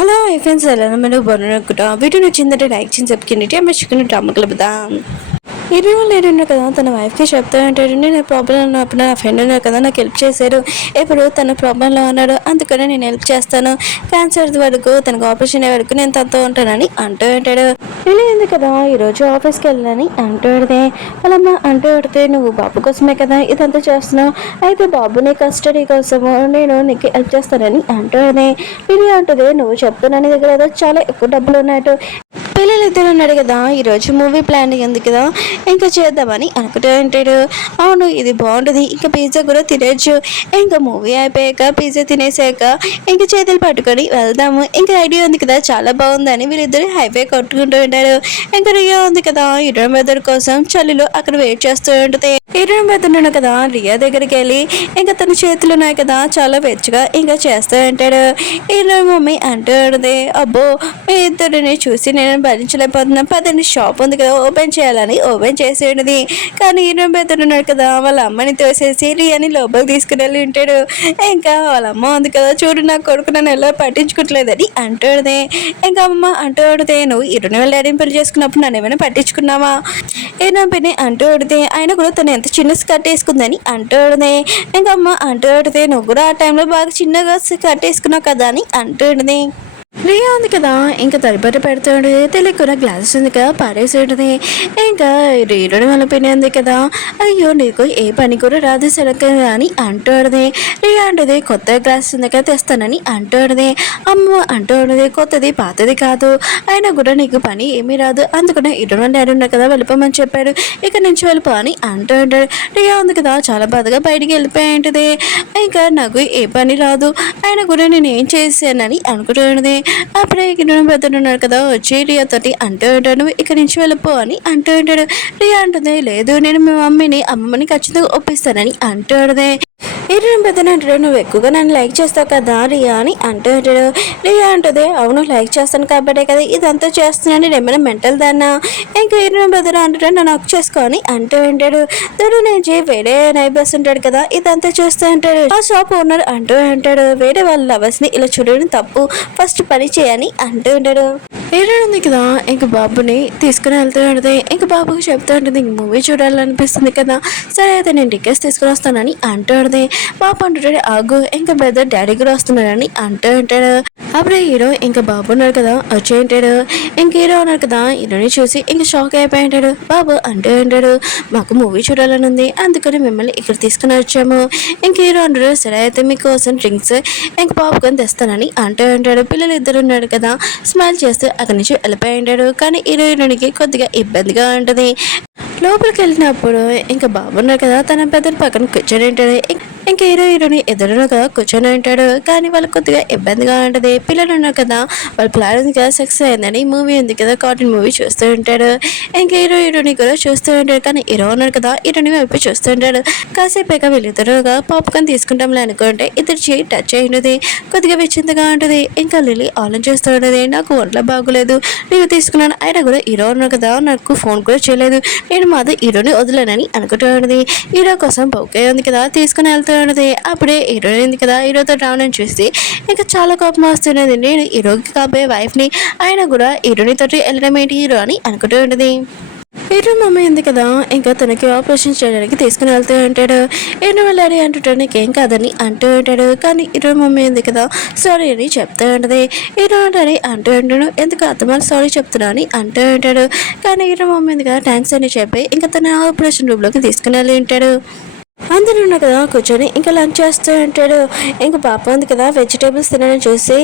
Hello friends ఎలా మీరు బాగున్నారనుకుంటా video నచ్చిందంటే లైక్ చేసి సబ్స్క్రైబ్ మర్చిపోయిన డ్రామా కలుపుదాం ఇరవై లేడు కదా తన వైఫ్కి చెప్తా ఉంటాడు నేను ప్రాబ్లం ఉన్నప్పుడు నా ఫ్రెండ్ ఉన్నారు కదా నాకు హెల్ప్ చేశారు ఇప్పుడు తన ప్రాబ్లంలో ఉన్నాడు అందుకనే నేను హెల్ప్ చేస్తాను క్యాన్సర్ వరకు తనకు ఆపరేషన్ అయ్యే వరకు నేను తనతో ఉంటానని అంటూ ఉంటాడు తెలియదు కదా ఈరోజు ఆఫీస్కి వెళ్ళాలని అంటూ పెడితే వాళ్ళమ్మ అంటూ పెడితే నువ్వు బాబు కోసమే కదా ఇదంతా చేస్తున్నావు అయితే బాబుని కస్టడీ కోసము నేను నీకు హెల్ప్ చేస్తానని అంటూ ఇది అంటుంది నువ్వు చెప్తున్నా నీ దగ్గర ఏదో చాలా ఎక్కువ డబ్బులు ఉన్నాయట పిల్లలు ఇద్దరు ఉన్నాడు కదా ఈరోజు మూవీ ప్లాన్ ఉంది కదా ఇంకా చేద్దామని అనుకుంటూ ఉంటాడు అవును ఇది బాగుంటుంది ఇంకా పిజ్జా కూడా తినచ్చు ఇంకా మూవీ అయిపోయాక పిజ్జా తినేసాక ఇంకా చేతులు పట్టుకొని వెళ్దాము ఇంకా ఐడియా ఉంది కదా చాలా బాగుందని వీళ్ళిద్దరు హైవే కొట్టుకుంటూ ఉంటారు ఇంకా రియా ఉంది కదా ఇరవై మెదడు కోసం చలిలో అక్కడ వెయిట్ చేస్తూ ఉంటుంది ఇరవై మెదడున్నాడు కదా రియా దగ్గరికి వెళ్ళి ఇంకా తన చేతులు ఉన్నాయి కదా చాలా వెచ్చగా ఇంకా చేస్తూ ఉంటాడు ఇరవై మమ్మీ అంటూ ఉంటుంది అబ్బో మీ ఇద్దరిని చూసి నేను భరించలేకపోతున్నా పదండి షాప్ ఉంది కదా ఓపెన్ చేయాలని ఓపెన్ చేసి ఉన్నది కానీ ఈయన పెద్దడు ఉన్నాడు కదా వాళ్ళ అమ్మని తోసేసి రియాని లోపలికి తీసుకుని వెళ్ళి ఉంటాడు ఇంకా వాళ్ళ అమ్మ ఉంది కదా చూడు నా కొడుకు నన్ను ఎలా పట్టించుకోవట్లేదని అంటాడుదే ఇంకా అమ్మ అంటాడుదే నువ్వు ఇరుని వాళ్ళ డాడీని పెళ్లి చేసుకున్నప్పుడు నన్ను ఏమైనా పట్టించుకున్నావా ఏనా పిన్ని అంటాడుదే ఆయన కూడా తను ఎంత చిన్న స్కర్ట్ వేసుకుందని అంటాడుదే ఇంకా అమ్మ అంటాడుదే నువ్వు కూడా ఆ టైంలో బాగా చిన్నగా స్కర్ట్ వేసుకున్నావు కదా అని అంటాడుదే రియా ఉంది కదా ఇంకా తడిపట్టి పెడుతుంది తెలియకుండా గ్లాసెస్ ఉంది కదా పారేసి ఉంటుంది ఇంకా రీడడం వల్ల పని ఉంది కదా అయ్యో నీకు ఏ పని కూడా రాదు సడక అని అంటాడుది రియా అంటది కొత్త గ్లాసెస్ ఉంది కదా తెస్తానని అంటాడుది అమ్మ అంటాడుది కొత్తది పాతది కాదు అయినా కూడా నీకు పని ఏమీ రాదు అందుకనే ఇటువంటి డాడీ ఉన్నారు కదా వెళ్ళిపోమని చెప్పాడు ఇక నుంచి వెళ్ళిపో అని అంటాడు రియా ఉంది కదా చాలా బాధగా బయటికి వెళ్ళిపోయి ఉంటుంది ఇంకా నాకు ఏ పని రాదు అయినా కూడా నేను ఏం చేశానని అనుకుంటున్నది అప్పుడే ఇక్కడ పెద్దడున్నాడు కదా వచ్చి రియా తోటి అంటూ ఉంటాడు ఇక్కడి నుంచి వెళ్ళిపో అని అంటూ ఉంటాడు రియా అంటుంది లేదు నేను మీ మమ్మీని అమ్మమ్మని ఖచ్చితంగా ఒప్పిస్తానని అంటాడుదే ఇరవై పెద్దనే అంటాడు నువ్వు ఎక్కువగా నన్ను లైక్ చేస్తావు కదా రియా అని అంటూ ఉంటాడు రియా అంటుంది అవును లైక్ చేస్తాను కాబట్టే కదా ఇదంతా చేస్తున్నాను నేను ఏమైనా మెంటల్ దాన్నా ఇంకా ఇరవై పెద్దలు అంటాడు నన్ను హక్ చేసుకో అని అంటూ ఉంటాడు దూరం నుంచి వేరే నైబర్స్ ఉంటాడు కదా ఇదంతా చేస్తూ ఉంటాడు ఆ షాప్ ఓనర్ అంటూ ఉంటాడు వేరే వాళ్ళ లవర్స్ ని ఇలా చూడడం తప్పు ఫస్ట్ పని చేయని అంటూ ఉంటాడు ఉంది కదా ఇంక బాబుని తీసుకుని వెళ్తూ ఉంటుంది ఇంక బాబుకి చెప్తూ ఉంటుంది ఇంక మూవీ చూడాలనిపిస్తుంది కదా సరే అయితే నేను టికెట్స్ తీసుకుని వస్తానని అంటూ ఉంటుంది బాబు అంటుంటాడు ఆగు ఇంకా పెద్ద డాడీ కూడా వస్తున్నాడని అంటూ ఉంటాడు అప్పుడే హీరో ఇంకా బాబు ఉన్నాడు కదా వచ్చి ఉంటాడు ఇంక హీరో ఉన్నాడు కదా హీరోని చూసి ఇంక షాక్ అయిపోయి ఉంటాడు బాబు అంటూ ఉంటాడు మాకు మూవీ చూడాలని ఉంది అందుకని మిమ్మల్ని ఇక్కడ తీసుకుని వచ్చాము ఇంక హీరో అంటాడు సరే అయితే మీకోసం డ్రింక్స్ ఇంక పాప్కార్న్ తెస్తానని అంటూ ఉంటాడు పిల్లలు ఇద్దరు ఉన్నాడు కదా స్మైల్ చేస్తూ అక్కడి నుంచి వెళ్ళిపోయి ఉంటాడు కానీ హీరోయిన్కి కొద్దిగా ఇబ్బందిగా ఉంటుంది లోపలికి వెళ్ళినప్పుడు ఇంకా బాబున్నాడు కదా తన పెద్దల పక్కన కూర్చొని ఉంటాడు ఇంకా హీరోని ఎదురుగా కూర్చొని ఉంటాడు కానీ వాళ్ళకి కొద్దిగా ఇబ్బందిగా ఉంటుంది పిల్లలు ఉన్నారు కదా వాళ్ళ ప్లాన్ ఉంది కదా సక్సెస్ అయిందని మూవీ ఉంది కదా కార్టూన్ మూవీ చూస్తూ ఉంటాడు ఇంకా హీరోని కూడా చూస్తూ ఉంటాడు కానీ హీరో ఉన్నాడు కదా హీరోని వైపు చూస్తూ ఉంటాడు కాసేపు వీళ్ళిద్దరుగా పాప్కార్న్ తీసుకుంటాంలే అనుకుంటే ఇద్దరు చేయి టచ్ అయినది కొద్దిగా విచింతగా ఉంటుంది ఇంకా లిల్లీ ఆలోచన చేస్తూ ఉంటుంది నాకు ఒంట్లో బాగోలేదు నేను తీసుకున్నాను అయినా కూడా హీరో ఉన్నాడు కదా నాకు ఫోన్ కూడా చేయలేదు నేను మాది హీరోని వదిలేనని అనుకుంటూ ఉంటుంది హీరో కోసం బొకే ఉంది కదా తీసుకుని వెళ్తూ ఉన్నది అప్పుడే హీరో ఉంది కదా హీరోతో రావడం చూసి ఇంకా చాలా కోపం వస్తున్నది నేను హీరోకి కాబోయే వైఫ్ని ఆయన కూడా హీరోని తోటి వెళ్ళడం ఏంటి హీరో అని అనుకుంటూ ఉంటుంది హీరో మమ్మీ ఉంది కదా ఇంకా తనకి ఆపరేషన్ చేయడానికి తీసుకుని వెళ్తూ ఉంటాడు హీరో వెళ్ళాడు అంటుంటాడు నీకేం కాదని అంటూ ఉంటాడు కానీ హీరో మమ్మీ ఉంది కదా సారీ అని చెప్తూ ఉంటుంది హీరో అంటాడు అంటూ ఉంటాడు ఎందుకు అత్తమాలు సారీ చెప్తున్నా అని అంటూ ఉంటాడు కానీ హీరో మమ్మీ ఉంది కదా థ్యాంక్స్ అని చెప్పి ఇంకా తన ఆపరేషన్ రూమ్లోకి తీసుకుని వెళ్ళి ఉంటాడు అందరూ ఉన్నారు కదా కూర్చొని ఇంకా లంచ్ చేస్తూ ఉంటాడు ఇంకా పాప ఉంది కదా వెజిటేబుల్స్ తినని చూసి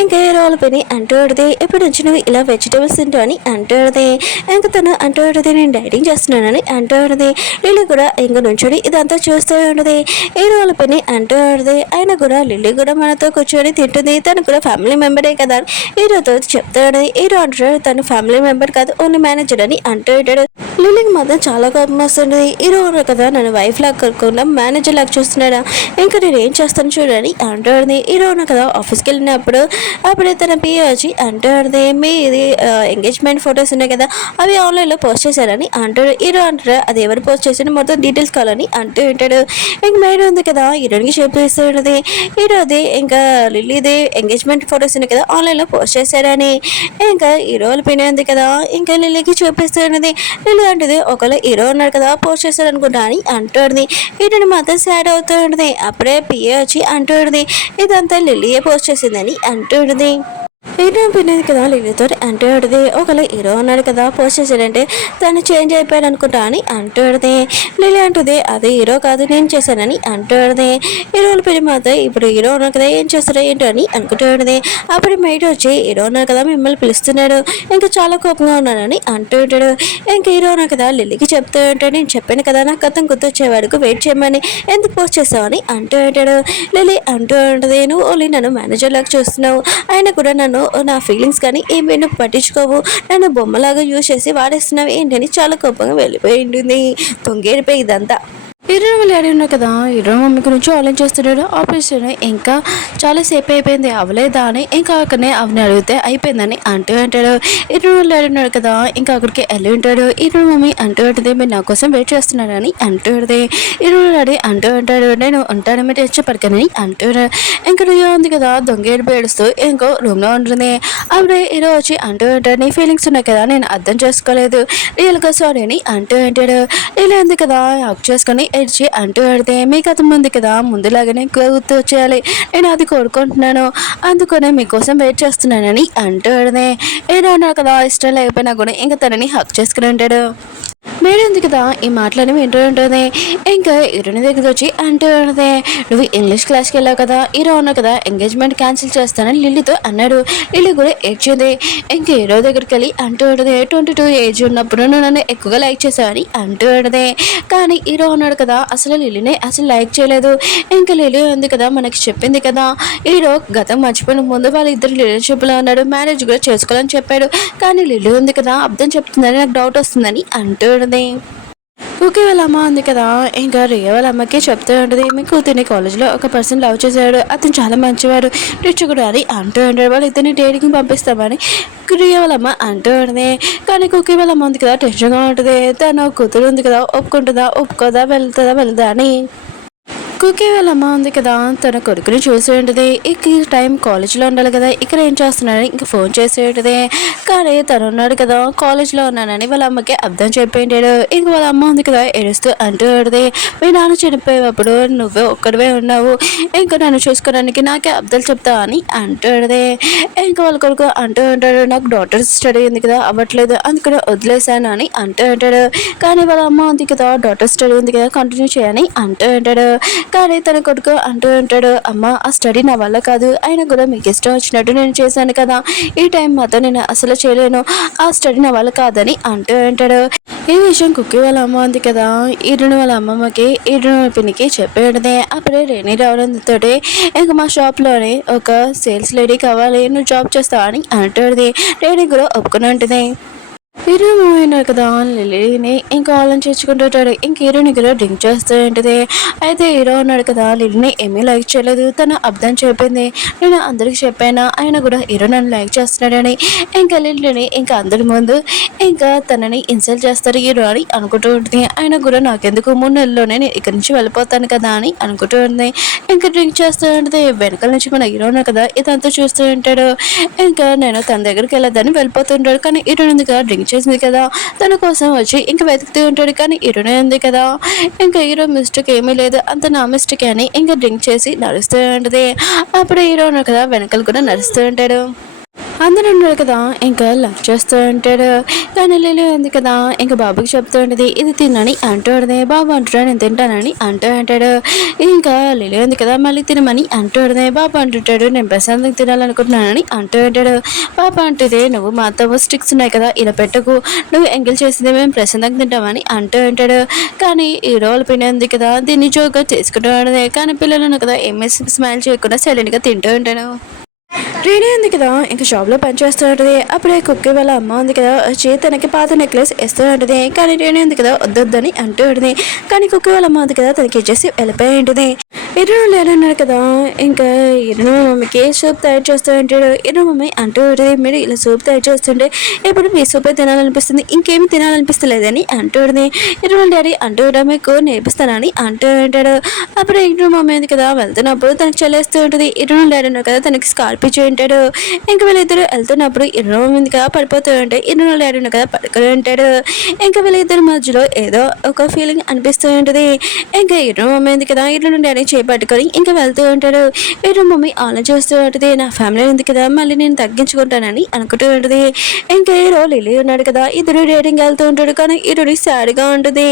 ఇంకా హీరోల పని అంటూ ఉంటుంది ఇప్పుడు నుంచి నువ్వు ఇలా వెజిటేబుల్స్ తింటావు అని అంటూ ఉంటుంది ఇంకా తను అంటూ ఉంటుంది నేను డైటింగ్ చేస్తున్నానని అంటూ ఉంటుంది లిల్లీ కూడా ఇంకా నుంచొని ఇదంతా చూస్తూ ఉంటుంది హీరోల పని అంటూ ఉంటుంది అయినా కూడా లిల్లీ కూడా మనతో కూర్చొని తింటుంది తను కూడా ఫ్యామిలీ మెంబరే కదా హీరోతో చెప్తూ ఉంటుంది హీరో అంటాడు తను ఫ్యామిలీ మెంబర్ కాదు ఓన్లీ మేనేజర్ అని అంటూ ఉంటాడు లిల్లీకి మాత్రం చాలా కోపం వస్తుంది. ఈరోజు కదా నన్ను వైఫ్ లాగా కాకుండా మేనేజర్ లాగా చూస్తున్నాడా, ఇంకా నేను ఏం చేస్తాను చూడని అంటుంది. ఈరోజు కదా ఆఫీస్కి వెళ్ళినప్పుడు అప్పుడే తన పిఏ వచ్చి అంటుంది, మీ ఇది ఎంగేజ్మెంట్ ఫొటోస్ ఉన్నాయి కదా అవి ఆన్లైన్లో పోస్ట్ చేశారని అంటాడు. హీరో అంటాడు అది ఎవరు పోస్ట్ చేసిన మొత్తం డీటెయిల్స్ కావాలని అంటూ ఉంటాడు. ఇంక మేడం ఉంది కదా హీరోకి షేప్ చేస్తూ ఉంటుంది. హీరోది ఇంకా లిల్లీది ఎంగేజ్మెంట్ ఫొటోస్ ఉన్నాయి కదా ఆన్లైన్లో పోస్ట్ చేశారని. ఇంకా హీరో పిన్ ఉంది కదా ఇంకా లిల్లీకి చూపిస్తూ ఉన్నది. లిల్లీ అంటుంది ఒకవేళ హీరో ఉన్నాడు కదా పోస్ట్ చేశాడు అనుకుంటా అని అంటుంది. హీరోని మాత్రం సాడ్ అవుతూ ఉంటుంది. అప్పుడే పిఏ వచ్చి అంటూ ఉంటుంది ఇదంతా లిల్లీయే పోస్ట్ చేసిందని అంటూ ఉంటుంది. హీరో పిన్నది కదా లిల్లీతో అంటాడుది ఒకవేళ హీరో అన్నాడు కదా పోస్ట్ చేశాడంటే తను చేంజ్ అయిపోయాడు అనుకుంటా అని అంటాడుది. లిల్లీ అంటుంది అది హీరో కాదు నేను చేశానని అంటాడుది. హీరోల పిల్లి మాత్రం ఇప్పుడు హీరో ఉన్నాడు కదా ఏం చేస్తాడో ఏంటో అని అనుకుంటాడుది. అప్పుడు మేట వచ్చి హీరో ఉన్నాడు కదా మిమ్మల్ని పిలుస్తున్నాడు ఇంకా చాలా కోపంగా ఉన్నాడని అంటూ ఉంటాడు. ఇంకా హీరో ఉన్నాడు కదా లిల్లీకి చెప్తూ ఉంటాడు నేను చెప్పాను కదా నాకు గతం గుర్తొచ్చే వరకు వెయిట్ చేయమని ఎందుకు పోస్ట్ చేసావని అంటూ ఉంటాడు. లిల్లీ అంటూ ఉంటుంది నువ్వు ఓన్లీ నన్ను మేనేజర్ లాగా చూస్తున్నావు ఆయన కూడా నన్ను నా ఫీలింగ్స్ కానీ ఏమైనా పట్టించుకోవు నన్ను బొమ్మలాగా యూజ్ చేసి వాడేస్తున్నావు ఏంటని చాలా కోపంగా వెళ్ళిపోయి ఉంటుంది. తొంగేడిపోయి ఇదంతా హీరో వాళ్ళు ఆడినా కదా హీరో మమ్మీ గురించి ఆలోచిస్తున్నాడు. ఆపరేషన్ ఇంకా చాలాసేపు అయిపోయింది అవ్వలేదా అని ఇంకా అక్కడనే అవని అడిగితే అయిపోయిందని అంటూ అంటాడు. హీరో వాళ్ళు ఆడినాడు కదా ఇంకా అక్కడికి వెళ్ళి ఉంటాడు. హీరో మమ్మీ అంటూ ఉంటుంది మీరు నా కోసం వెయిట్ చేస్తున్నారని అంటూ ఉంటుంది. హీరో డాడీ అంటూ అంటాడు నేను ఉంటాను మీరు తెచ్చి పడుకని అంటాడు. ఇంకా రియో ఉంది కదా దొంగ ఏడుపు ఏడుస్తూ ఇంకో రూమ్లో ఉంటుంది. అప్పుడే హీరో వచ్చి అంటూ ఉంటాడు నీ ఫీలింగ్స్ ఉన్నాయి కదా నేను అర్థం చేసుకోలేదు రియల్గా సారీ అని అంటూ అంటాడు. ఇలా ఉంది కదా హక్ చేసుకొని ఏడ్చి అంటూ ఆడితే మీకు అతను ఉంది కదా ముందులాగానే గుర్తు వచ్చేయాలి నేను అది కోరుకుంటున్నాను అందుకనే మీకోసం వెయిట్ చేస్తున్నానని అంటూ ఆడితే ఏదో అన్నారు కదా ఇష్టం లేకపోయినా కూడా ఇంకా తనని హక్ చేసుకుని ఉంటాడు. మేడం ఉంది కదా ఈ మాటలని వింటూ ఉంటుంది. ఇంకా హీరోని దగ్గర వచ్చి అంటూ ఉంటుంది నువ్వు ఇంగ్లీష్ క్లాస్కి వెళ్ళావు కదా హీరో ఉన్నావు కదా ఎంగేజ్మెంట్ క్యాన్సిల్ చేస్తానని లిల్లీతో అన్నాడు. లిల్లీ కూడా ఏడ్చింది. ఇంకా హీరో దగ్గరికి వెళ్ళి అంటూ ఉంటుంది 22 ఏజ్ ఉన్నప్పుడు నువ్వు నన్ను ఎక్కువగా లైక్ చేసావని అంటూ ఉంటుంది. కానీ హీరో ఉన్నాడు కదా అసలు లిల్లీని అసలు లైక్ చేయలేదు. ఇంకా లిల్లీ ఉంది కదా మనకి చెప్పింది కదా హీరో గతం మర్చిపోయిన ముందు వాళ్ళిద్దరు రిలేషన్షిప్లో ఉన్నాడు మ్యారేజ్ కూడా చేసుకోవాలని చెప్పాడు. కానీ లిల్లీ ఉంది కదా అర్థం చెప్తుందని నాకు డౌట్ వస్తుందని అంటూ ఉంటుంది. ఓకే వాళ్ళ అమ్మ ఉంది కదా ఇంకా రియా వాళ్ళ అమ్మకి చెప్తూ ఉంటుంది మీ కూతుర్ని కాలేజ్లో ఒక పర్సన్ లవ్ చేశాడు అతను చాలా మంచివాడు రిచ్ కూడా అని అంటూ ఉంటాడు వాళ్ళు ఇద్దరిని డేటింగ్ పంపిస్తామని రియా వాళ్ళ అమ్మ అంటూ ఉంటుంది. కానీ కుకీ వాళ్ళ అమ్మ ఉంది కదా టెన్షన్గా ఉంటుంది తను కూతురు ఉంది కదా ఒప్పుకుంటుందా ఒప్పుకోదా వెళ్తుందా అని. కుకీ వాళ్ళ అమ్మ ఉంది కదా తన కొడుకుని చూసి ఉంటుంది ఇక టైం కాలేజ్లో ఉండాలి కదా ఇక్కడ ఏం చేస్తున్నాడని ఇంకా ఫోన్ చేసి ఉంటుంది. కానీ తను ఉన్నాడు కదా కాలేజ్లో ఉన్నానని వాళ్ళ అమ్మకి అర్థం చెప్పేంటాడు. ఇంక వాళ్ళ అమ్మ ఉంది కదా ఏడుస్తూ అంటూ ఉంటుంది మీ నాన్న చనిపోయేటప్పుడు నువ్వే ఒక్కడివే ఉన్నావు ఇంకా నన్ను చూసుకోవడానికి నాకే అర్థాలు చెప్తావు అని అంటుంది. ఇంకా వాళ్ళ కొడుకు అంటూ ఉంటాడు నాకు డాక్టర్ స్టడీ ఉంది కదా అవ్వట్లేదు అందుకని వదిలేశాను అని అంటూ ఉంటాడు. కానీ వాళ్ళ అమ్మ ఉంది కదా డాక్టర్ స్టడీ ఉంది కదా కంటిన్యూ చేయని అంటూ ఉంటాడు. కానీ తన కొడుకు అంటూ ఉంటాడు అమ్మ ఆ స్టడీ నా వల్ల కాదు అయినా కూడా మీకు ఇష్టం వచ్చినట్టు నేను చేశాను కదా ఈ టైం మాత్రం నేను అసలు చేయలేను ఆ స్టడీ నా వల్ల కాదని అంటూ ఉంటాడు. ఈ విషయం కుక్కీ వాళ్ళ అమ్మ ఉంది కదా ఈరుని వాళ్ళ అమ్మమ్మకి ఈరుని పిన్నికి చెప్పేది. అప్పుడే రేణి రావడంతో ఇంకా మా షాప్లోనే ఒక సేల్స్ లేడీ కావాలి నువ్వు జాబ్ చేస్తావు అని అంటుంది. రేణి కూడా ఒప్పుకుని ఉంటుంది. హీరో మూవీ అయినారు కదా లిల్లీని ఇంకా ఆలోచించుకుంటుంటాడు. ఇంక హీరోని కూడా డ్రింక్ చేస్తూ ఉంటుంది. అయితే హీరో ఉన్నాడు కదా లిల్లీని ఏమీ లైక్ చేయలేదు తను అర్థం చెప్పింది నేను అందరికి చెప్పాను ఆయన కూడా హీరో నన్ను లైక్ చేస్తున్నాడని. ఇంకా లిల్లీని ఇంకా అందరి ముందు ఇంకా తనని ఇన్సల్ట్ చేస్తారు హీరో అని అనుకుంటూ ఉంటుంది. ఆయన కూడా నాకెందుకు 3 నెలల్లోనే నేను ఇక్కడి నుంచి వెళ్ళిపోతాను కదా అని అనుకుంటూ ఉంటుంది. ఇంకా డ్రింక్ చేస్తూ ఉంటుంది. వెనకాల నుంచి మన హీరో ఉన్నాడు కదా ఇదంతా చూస్తూ ఉంటాడు. ఇంకా నేను తన దగ్గరికి వెళ్ళదని వెళ్ళిపోతుంటాడు. కానీ హీరో ఉంది కదా డ్రింక్ చేసింది కదా తన కోసం వచ్చి ఇంకా వెతుకుతూ ఉంటాడు. కానీ హీరోనే ఉంది కదా ఇంకా హీరో మిస్టేక్ ఏమీ లేదు అంత నా మిస్టేక్ అని ఇంకా డ్రింక్ చేసి నడుస్తూ ఉంటుంది. అప్పుడు హీరో ఉన్నాడు కదా వెనకాల కూడా నడుస్తూ ఉంటాడు. అందరూ ఉన్నారు కదా ఇంకా లవ్ చేస్తూ ఉంటాడు. కానీ లిల్లీ ఉంది కదా ఇంకా బాబుకి చెప్తూ ఉంటుంది ఇది తినని అంటూ ఉంటుంది. బాబు అంటాడు నేను తింటానని అంటూ అంటాడు. ఇంకా లిల్లీ ఉంది కదా మళ్ళీ తినమని అంటూ ఉంటుంది. బాబు అంటుంటాడు నేను ప్రశాంతంగా తినాలనుకుంటున్నానని అంటూ అంటాడు. పాప అంటుంది నువ్వు మా అత్త స్టిక్స్ ఉన్నాయి కదా ఇలా పెట్టకు నువ్వు ఎంగిల్ చేసింది మేము ప్రశాంతంగా తింటామని అంటూ అంటాడు. కానీ ఈ రోల్ పిన్ ఉంది కదా దీన్ని జోక్గా చేసుకుంటూ ఉంటుంది. కానీ పిల్లలు కదా ఏమీ స్మైల్ చేయకుండా సైలెంట్గా తింటూ ఉంటాడు. రేణు ఉంది కదా ఇంకా షాప్లో పనిచేస్తూ ఉంటుంది. అప్పుడే కుక్కి వాళ్ళ అమ్మ ఉంది కదా వచ్చి తనకి పాత నెక్లెస్ ఇస్తూ ఉంటుంది. కానీ రేణు ఉంది కదా వద్దొద్దని అంటూ ఉంటుంది. కానీ కుక్కి వాళ్ళ అమ్మ ఉంది కదా తనకి ఇచ్చేసి వెళ్ళిపోయి ఉంటుంది. ఇరును లేడన్నాడు కదా ఇంకా ఇరును మమ్మీకి సూప్ తయారు చేస్తూ ఉంటాడు. ఇరును మమ్మీ అంటూ ఉంటుంది, మీరు ఇలా సూప్ తయారు చేస్తుంటే ఇప్పుడు మీ సూపే తినాలనిపిస్తుంది, ఇంకేమి తినాలనిపిస్తలేదని అంటూ ఉంటుంది. ఇరును డాడీ అంటూ మీకు నేర్పిస్తానని అంటూ ఉంటాడు. అప్పుడు ఇరును మమ్మీ ఉంది కదా వెళ్తున్నప్పుడు తనకు చల్లేస్తూ ఉంటుంది. ఇరును డాడీ అన్నాడు కదా తనకి స్కార్ప్ ఇచ్చి ఉంటాడు. ఇంకా వీళ్ళిద్దరు వెళ్తున్నప్పుడు ఇరును మమ్మీ ఉంది కదా పడిపోతూ ఉంటాయి. ఇరును డాడీ ఉన్నాడు కదా పడుకొని ఉంటాడు. ఇంకా వీళ్ళిద్దరి మధ్యలో ఏదో ఒక ఫీలింగ్ అనిపిస్తూ ఉంటుంది. ఇంకా ఇరును మమ్మీ ఉంది కదా ఇరును డాడీ పట్టుకొని ఇంకా వెళ్తూ ఉంటాడు. ఇరు మమ్మీ ఆలోచిస్తూ ఉంటుంది, నా ఫ్యామిలీ ఉంది కదా మళ్ళీ నేను తగ్గించుకుంటానని అనుకుంటూ ఉంటుంది. ఇంకా హీరో లిల్లీ ఉన్నాడు కదా ఇద్దరు డేటింగ్ వెళ్తూ ఉంటాడు. కానీ ఇరుడి సాడ్గా ఉంటుంది.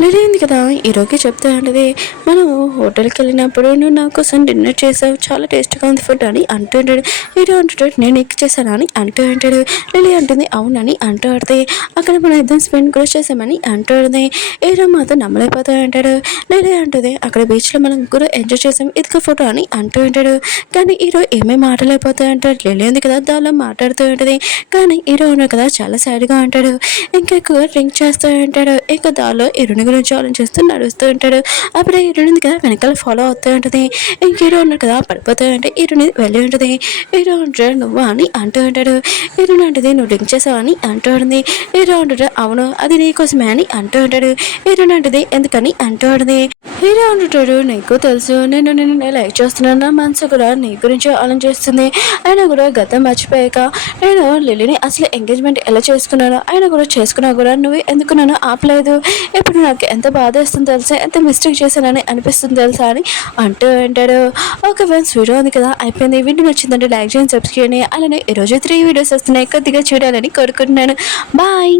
లిల్లీ ఉంది కదా హీరోకి చెప్తూ ఉంటుంది, మనం హోటల్కి వెళ్ళినప్పుడు నువ్వు నా కోసం డిన్నర్ చేసావు, చాలా టేస్ట్గా ఉంది ఫుడ్ అని అంటూ ఉంటాడు. హీరో అంటుంటాడు, నేను ఎక్కి చేశాను అని అంటూ ఉంటాడు. లిల్లీ అంటుంది అవునని అంటూ ఆడితే అక్కడ మనం ఇద్దరం స్పెండ్ కూడా చేసామని అంటూ ఉంటుంది. హీరో మాత్రం నమ్మలేకపోతూ ఉంటాడు. లిల్లీ అంటుంది అక్కడ బీచ్లో మనం కూడా ఎంజాయ్ చేసాం, ఇదిక ఫోటో అని అంటూ ఉంటాడు. కానీ హీరో ఏమీ మాట్లాడలేకపోతూ ఉంటాడు. లిల్లీ ఉంది కదా దానిలో మాట్లాడుతూ ఉంటుంది. కానీ హీరో ఉన్నాడు కదా చాలా సాడ్గా ఉంటాడు. ఇంకా ఎక్కువ డ్రింక్ చేస్తూ ఉంటాడు. ఇంకా దానిలో హీరోని గురించి ఆలోచిస్తూ నడుస్తూ ఉంటాడు. అప్పుడే హీరోని కదా వెనకాల ఫాలో అవుతూ ఉంటుంది. ఇంక హీరో ఉన్నాడు కదా పడిపోతూ ఉంటే హీరోని వెళ్ళి ఉంటుంది. హీరో అంటాడు నువ్వు అని అంటూ ఉంటాడు. హీరోని అంటుంది నువ్వు డ్రింక్ చేసావు అని అంటూ ఉంటుంది. హీరో అంటాడు అవును అది నీకోసమే అని అంటూ ఉంటాడు. హీరోని అంటుంది ఎందుకని అంటూ ఉంటుంది. హీరో అంటాడు నీకు తెలుసు నేను నిన్ను లైక్ చేస్తున్నాను, నా మనసు కూడా నీ గురించి ఆలోచిస్తుంది, ఆయన కూడా గతం మర్చిపోయాక నేను లిల్లీని అసలు ఎంగేజ్మెంట్ ఎలా చేసుకున్నానో ఆయన కూడా చేసుకున్నా కూడా నువ్వు ఎందుకు నన్ను ఆపలేదు, ఇప్పుడు నాకు ఎంత బాధ వేస్తుంది తెలుసా, ఎంత మిస్టేక్ చేశానని అనిపిస్తుంది తెలుసా అని అంటూ ఉంటాడు. ఓకే ఫ్రెండ్స్ వీడియో ఉంది కదా అయిపోయింది. వీడియో నచ్చిందంటే లైక్ చేయండి, సబ్స్క్రైబ్ చేయండి. అలానే ఈరోజు 3 వీడియోస్ వస్తున్నాయి, కొద్దిగా చూడాలని కోరుకుంటున్నాను. బాయ్.